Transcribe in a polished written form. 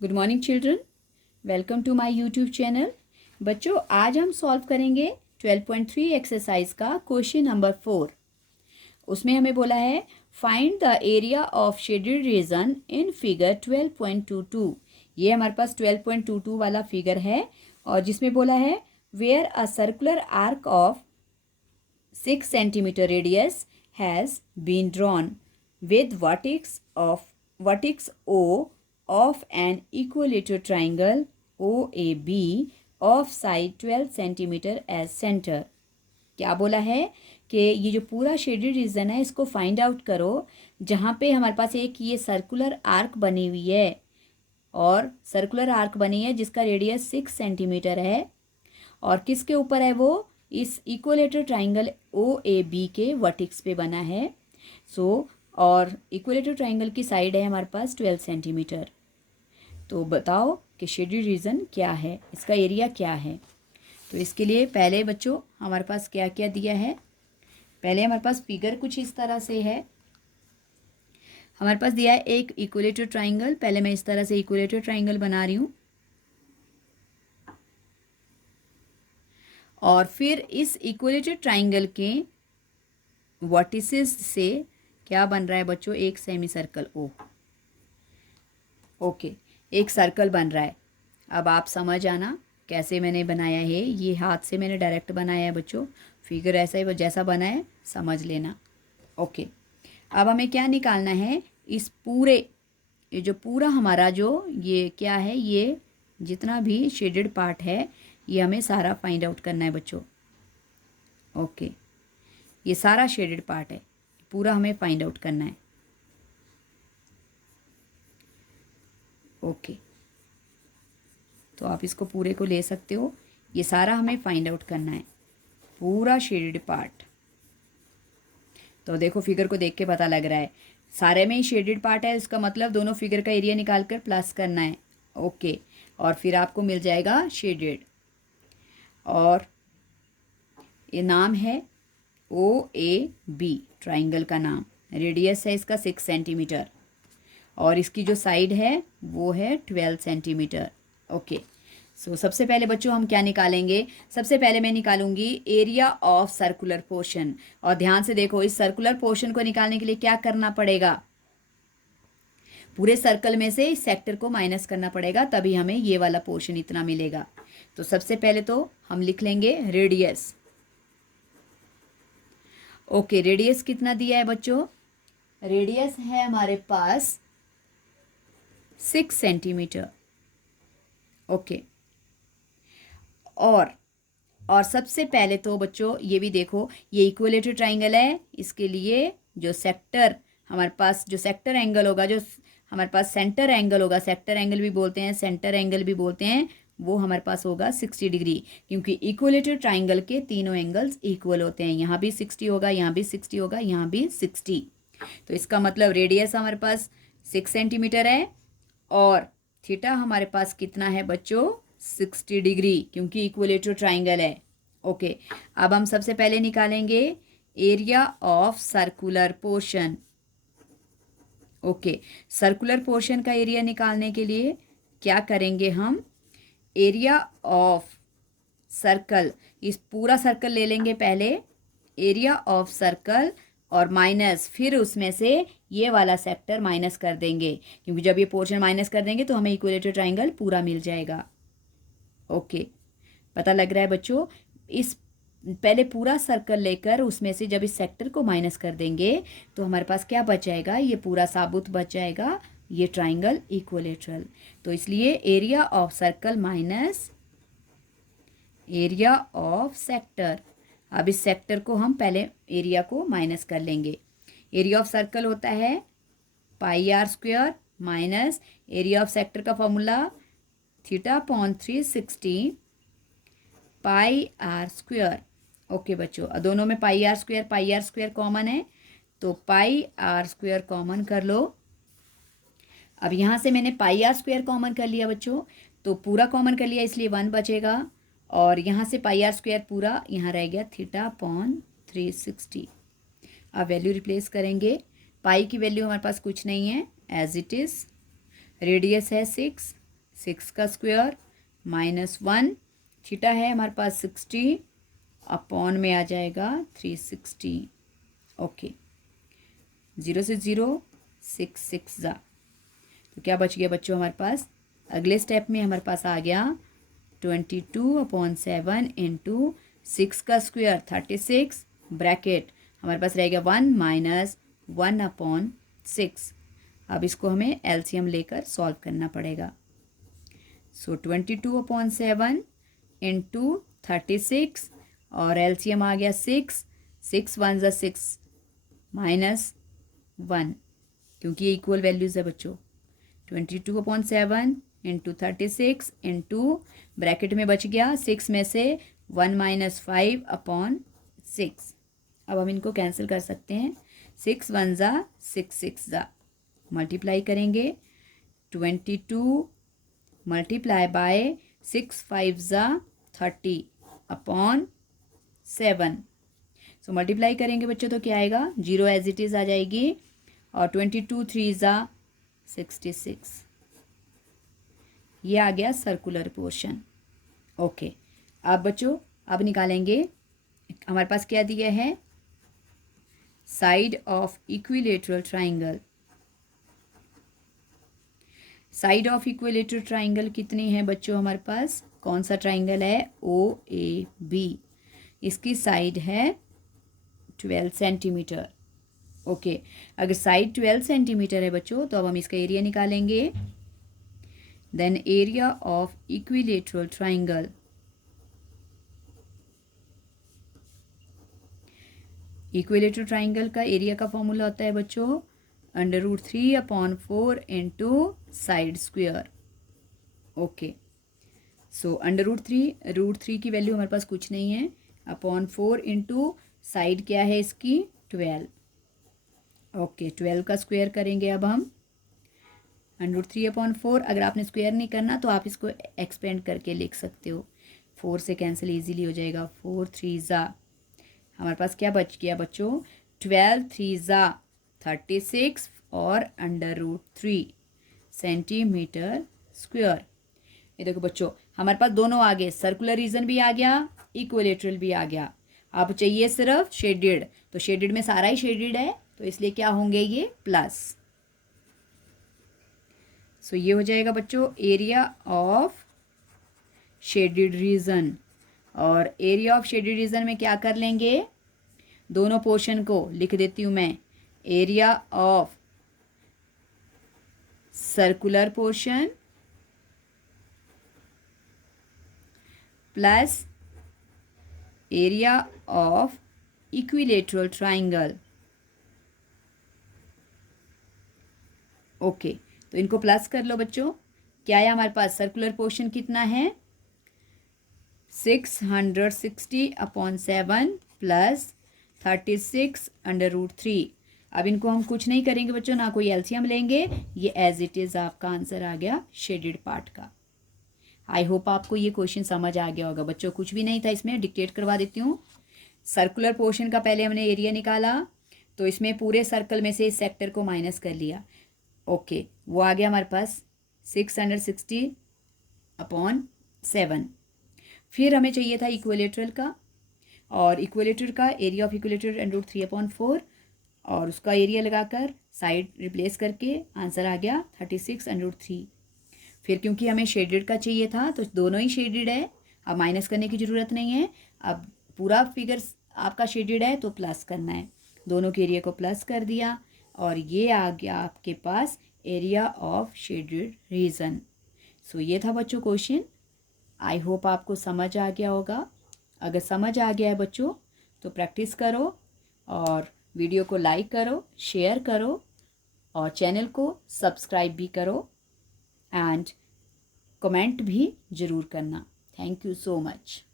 Good morning children, welcome to my YouTube channel. बच्चों, आज हम सॉल्व करेंगे 12.3 एक्सरसाइज का क्वेश्चन नंबर 4। उसमें हमें बोला है find the area of shaded region in figure 12.22। ये हमारे पास 12.22 वाला फिगर है और जिसमें बोला है where a circular arc of 6 centimetre radius has been drawn with vertex O of an equilateral triangle OAB of side 12 centimeter as center। क्या बोला है कि ये जो पूरा शेडेड रीजन है इसको फाइंड आउट करो जहाँ पे हमारे पास एक ये सर्कुलर आर्क बनी हुई है और सर्कुलर आर्क बनी है जिसका रेडियस 6 सेंटीमीटर है और किसके ऊपर है वो इस इक्विलेटरल ट्राइंगल OAB के वर्टेक्स पे बना है। और इक्विलेटरल ट्राइंगल की साइड है हमारे पास 12 सेंटीमीटर। तो बताओ कि शेडेड रीजन क्या है, इसका एरिया क्या है। तो इसके लिए पहले बच्चों हमारे पास क्या क्या दिया है। पहले हमारे पास फिगर कुछ इस तरह से है। हमारे पास दिया है एक इक्विलेटरल ट्राइंगल। पहले मैं इस तरह से इक्विलेटरल ट्राइंगल बना रही हूँ और फिर इस इक्विलेटरल ट्राइंगल के वर्टिसेस से क्या बन रहा है बच्चों, एक सेमी सर्कल ओ। ओके, एक सर्कल बन रहा है। अब आप समझ आना कैसे मैंने बनाया है। ये हाथ से मैंने डायरेक्ट बनाया है बच्चों। फिगर ऐसा ही जैसा बना है समझ लेना। ओके, अब हमें क्या निकालना है, इस पूरे ये जो पूरा हमारा जो ये क्या है, ये जितना भी शेडेड पार्ट है ये हमें सारा फाइंड आउट करना है बच्चों। ओके, ये सारा शेडेड पार्ट है, पूरा हमें फाइंड आउट करना है। ओके, तो आप इसको पूरे को ले सकते हो। ये सारा हमें फाइंड आउट करना है, पूरा शेडेड पार्ट। तो देखो फिगर को देख के पता लग रहा है सारे में ही शेडेड पार्ट है, इसका मतलब दोनों फिगर का एरिया निकाल कर प्लस करना है। ओके, और फिर आपको मिल जाएगा शेडेड। और ये नाम है OAB, ट्राइंगल का नाम। रेडियस है इसका 6 सेंटीमीटर और इसकी जो साइड है वो है 12 सेंटीमीटर। ओके, सो सबसे पहले बच्चों हम क्या निकालेंगे, सबसे पहले मैं निकालूंगी एरिया ऑफ सर्कुलर पोर्शन। और ध्यान से देखो, इस सर्कुलर पोर्शन को निकालने के लिए क्या करना पड़ेगा, पूरे सर्कल में से इस सेक्टर को माइनस करना पड़ेगा, तभी हमें ये वाला पोर्शन इतना मिलेगा। तो सबसे पहले तो हम लिख लेंगे रेडियस। ओके, रेडियस कितना दिया है बच्चों, रेडियस है हमारे पास 6 सेंटीमीटर। ओके, और सबसे पहले तो बच्चों ये भी देखो, ये इक्विलेटरल ट्राइंगल है, इसके लिए जो सेक्टर हमारे पास, जो सेक्टर एंगल होगा, जो हमारे पास सेंटर एंगल होगा, सेक्टर एंगल भी बोलते हैं, सेंटर एंगल भी बोलते हैं, वो हमारे पास होगा 60 डिग्री। क्योंकि इक्विलेटरल ट्राइंगल के तीनों एंगल्स इक्वल होते हैं। यहाँ भी 60 होगा, यहाँ भी 60 होगा, यहाँ भी 60। तो इसका मतलब रेडियस हमारे पास 6 सेंटीमीटर है और थीटा हमारे पास कितना है बच्चों, 60 डिग्री, क्योंकि इक्विलेटरल ट्राइंगल है। ओके, अब हम सबसे पहले निकालेंगे area of circular portion. Okay, circular portion का एरिया निकालने के लिए क्या करेंगे हम, एरिया ऑफ सर्कल, इस पूरा सर्कल ले लेंगे पहले, एरिया ऑफ सर्कल और माइनस, फिर उसमें से ये वाला सेक्टर माइनस कर देंगे, क्योंकि जब ये पोर्शन माइनस कर देंगे तो हमें इक्विलेटरल ट्राइंगल पूरा मिल जाएगा। ओके, पता लग रहा है बच्चों। इस पहले पूरा सर्कल लेकर उसमें से जब इस सेक्टर को माइनस कर देंगे तो हमारे पास क्या बच जाएगा, ये पूरा साबुत बच जाएगा, ये ट्राइंगल इक्विलेटरल। तो इसलिए area of circle minus area of sector. अब इस सेक्टर को हम पहले एरिया को माइनस कर लेंगे। एरिया ऑफ सर्कल होता है πr² minus area of sector का फॉर्मूला θ/360 πr²। ओके बच्चों, दोनों में πr² कॉमन है तो πr² कॉमन कर लो। अब यहाँ से मैंने πr² कॉमन कर लिया बच्चों, तो पूरा कॉमन कर लिया इसलिए 1 बचेगा और यहाँ से πr² पूरा यहाँ रह गया θ/360। अब वैल्यू रिप्लेस करेंगे। पाई की वैल्यू हमारे पास कुछ नहीं है, एज इट इज़। रेडियस है 6 6 का स्क्वायर -1, थीटा है हमारे पास 60, अपॉन में आ जाएगा 360। ओके, 0 से 0, 6 6 जा, तो क्या बच गया बच्चों हमारे पास? अगले स्टेप में हमारे पास आ गया 22/7 इंटू 6 का स्क्वायर 36, ब्रैकेट हमारे पास रहेगा 1 माइनस 1/6। अब इसको हमें एलसीएम लेकर सॉल्व करना पड़ेगा। सो 22/7 इंटू 36 और एलसीएम आ गया 6, 6 1 ज़ा 6 -1, क्योंकि ये इक्वल वैल्यूज़ है बच्चों। 22/7 इंटू 36 इंटू ब्रैकेट में बच गया 6 में से 1 - 5/6। अब हम इनको कैंसिल कर सकते हैं। 6 1 ज़ा 6 6 ज़ा, मल्टीप्लाई करेंगे 22 मल्टीप्लाई बाय 6 5 ज़ा 30/7। सो मल्टीप्लाई करेंगे बच्चों तो क्या आएगा? 0 एज इट इज़ आ जाएगी, और 22 3 ज़ा 66। ये आ गया सर्कुलर पोर्शन। ओके, अब बच्चों अब निकालेंगे, हमारे पास क्या दिया है? Side of equilateral triangle. Side of equilateral triangle कितनी है बच्चों हमारे पास? कौन सा ट्राइंगल है? OAB। इसकी साइड है 12 सेंटीमीटर। ओके, अगर साइड 12 सेंटीमीटर है बच्चों तो अब हम इसका एरिया निकालेंगे। Then area of equilateral triangle, equilateral triangle का एरिया का फॉर्मूला होता है बच्चों √3/4 into side square. Okay, so √3 की वैल्यू हमारे पास कुछ नहीं है, /4 इंटू साइड क्या है इसकी? 12। ओके, 12 का स्क्वायर करेंगे अब हम। 3/4, अगर आपने स्क्वायर नहीं करना तो आप इसको एक्सपेंड करके लिख सकते हो, 4 से कैंसिल इजीली हो जाएगा। 4 3 ज़ा, हमारे पास क्या बच गया बच्चों? 12 3 ज़ा 36 और √3 सेंटीमीटर स्क्वायर। ये देखो बच्चों हमारे पास दोनों आ गए, सर्कुलर रीजन भी आ गया, इक्विलेटरल भी आ गया। अब चाहिए सिर्फ शेडेड, तो शेडेड में सारा ही शेडेड है, तो इसलिए क्या होंगे ये? प्लस। सो ये हो जाएगा बच्चों एरिया ऑफ शेडेड रीजन। और एरिया ऑफ शेडेड रीजन में क्या कर लेंगे? दोनों पोर्शन को लिख देती हूँ मैं, area of circular portion plus area of equilateral triangle. Okay, तो इनको प्लस कर लो बच्चों। क्या है हमारे पास? सर्कुलर पोर्शन कितना है? 660/7 प्लस 36 √3। अब इनको हम कुछ नहीं करेंगे बच्चों, ना कोई एलसीएम लेंगे, ये एज इट इज़ आपका आंसर आ गया शेडेड पार्ट का। आई होप आपको ये क्वेश्चन समझ आ गया होगा बच्चों। कुछ भी नहीं था इसमें, डिक्टेट करवा देती हूँ। सर्कुलर पोर्शन का पहले हमने एरिया निकाला, तो इसमें पूरे सर्कल में से इस सेक्टर को माइनस कर लिया। ओके, वो आ गया हमारे पास 660/7। फिर हमें चाहिए था इक्विलेटरल का, और इक्विलेटरल का एरिया ऑफ इक्विलेटरल √3/4, और उसका एरिया लगाकर साइड रिप्लेस करके आंसर आ गया 36 √3। फिर क्योंकि हमें शेडेड का चाहिए था तो दोनों ही शेडेड है, अब माइनस करने की ज़रूरत नहीं है। अब पूरा फिगर आपका शेडेड है तो प्लस करना है, दोनों के एरिया को प्लस कर दिया, और ये आ गया आपके पास एरिया ऑफ शेडेड रीजन। सो ये था बच्चों क्वेश्चन। आई होप आपको समझ आ गया होगा। अगर समझ आ गया है बच्चों तो प्रैक्टिस करो, और वीडियो को लाइक करो, शेयर करो, और चैनल को सब्सक्राइब भी करो, एंड कमेंट भी ज़रूर करना। Thank you so much.